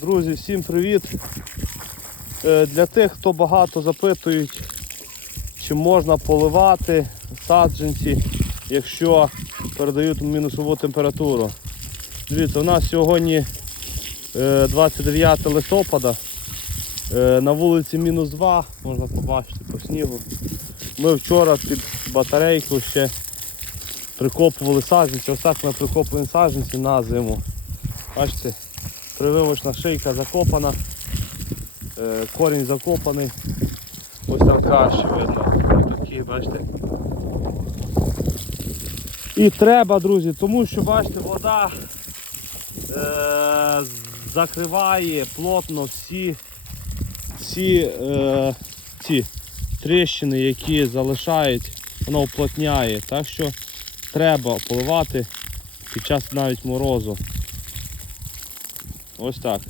Друзі, всім привіт! Е, Для тих, хто багато запитують, чи можна поливати саджанці, якщо передають мінусову температуру. Дивіться, у нас сьогодні е, 29 листопада. Е, На вулиці мінус 2, можна побачити по снігу. Ми вчора під батарейку ще прикопували саджанці. Ось так ми прикопуємо саджанці на зиму. Бачите, прививочна шийка закопана, е, корінь закопаний. Ось там краще видно. Такі, бачите. І треба, друзі, тому що бачите, вода е, закриває плотно всі, всі е, ці тріщини, які залишають, воно уплотняє. Так що треба поливати під час навіть морозу. Ось так.